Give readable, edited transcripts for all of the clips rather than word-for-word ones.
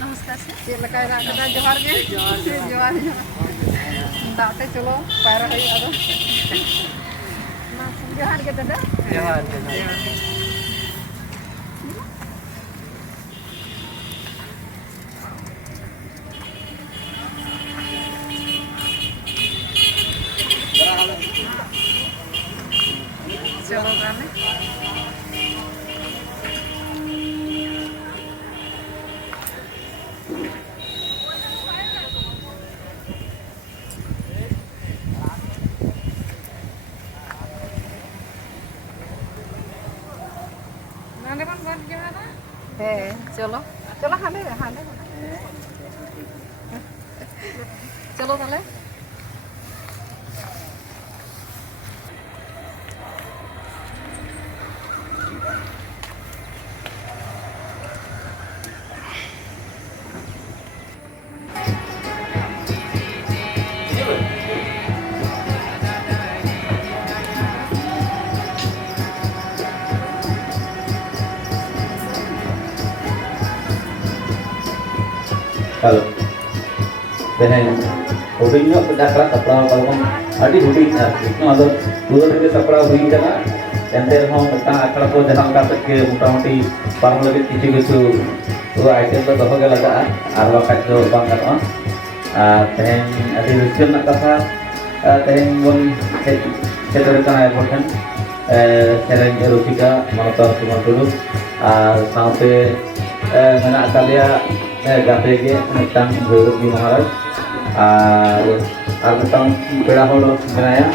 नमस्कार से चेक लगा रहा जोहार के जोहार दाते चलो पैर है आदो जोहार के दादा जोहार चलो गाने चलो चलो हाले हाले चलो ताले kalau dengan hubungnya sudah keras separah kalau ada hubung itu ada dua tiga separah hubung jangan ente hong tentang akar ko jangan kata ke mutamati parang lebih kicu dua item tu doh gala dah arwah kacau bang kan tehen ada wisdom nak kata tehen pun cederkan ayat pun selain erosika motor cuma dulu sampai mana asalnya गाते के मिट्टांग भैरव जी महाराज और मिट्टांग पेड़ा होलो बनाया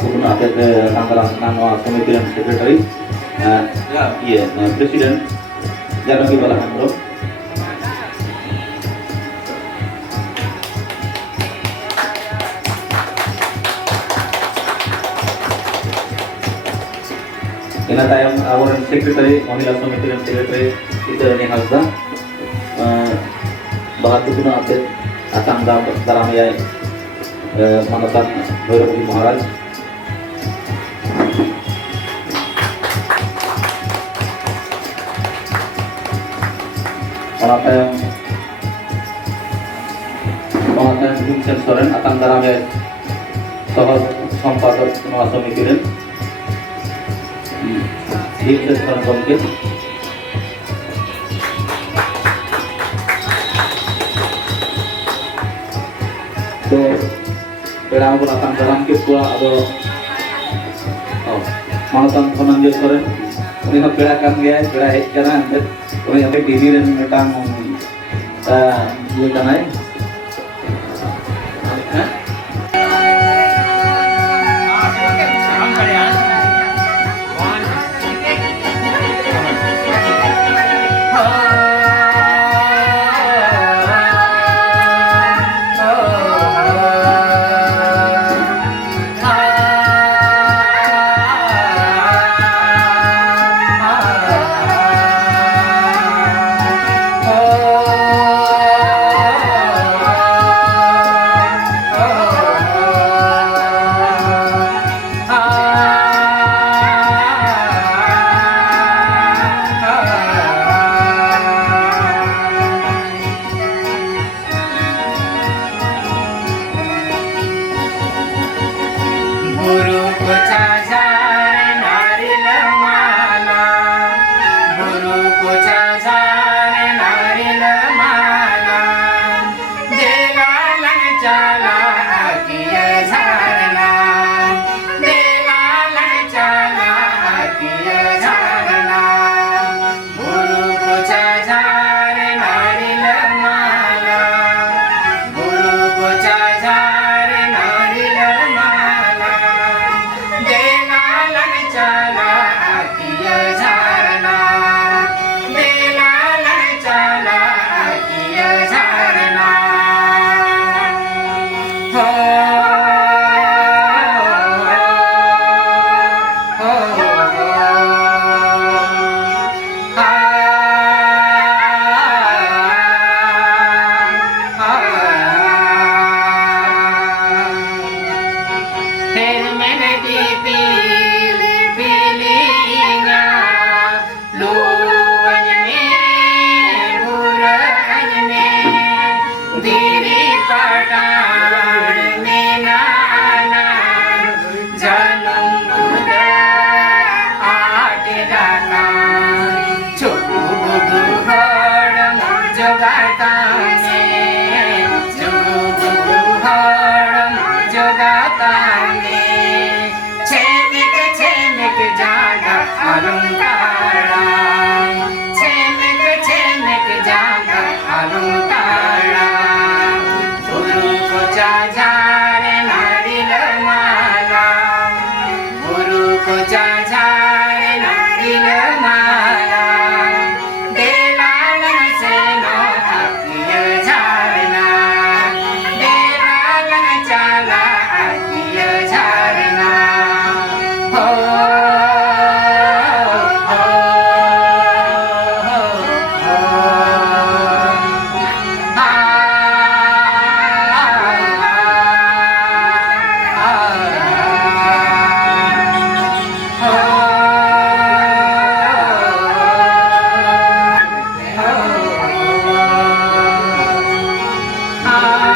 सुबह आते थे नांगला समिति के secretary ये president Janaki वाला हम लोग ina tayam our secretary mahila samiti dan secretary itu ini Hazda bahatu kuna ate asam dalam ya manatan Bhairav Maharaj orang tayam Vincent Soren asam dalam ya sohor sampadak Maha Samiti dan ठीक से sir बनके तो पेड़ा को नातां दाराम के पुआ अदो मानतां धनंजय सोरेन उनी हो पेड़ा कान गया पेड़ा हेज कना उनी हमें टीवी रे मेटां ये कना है ᱟᱨ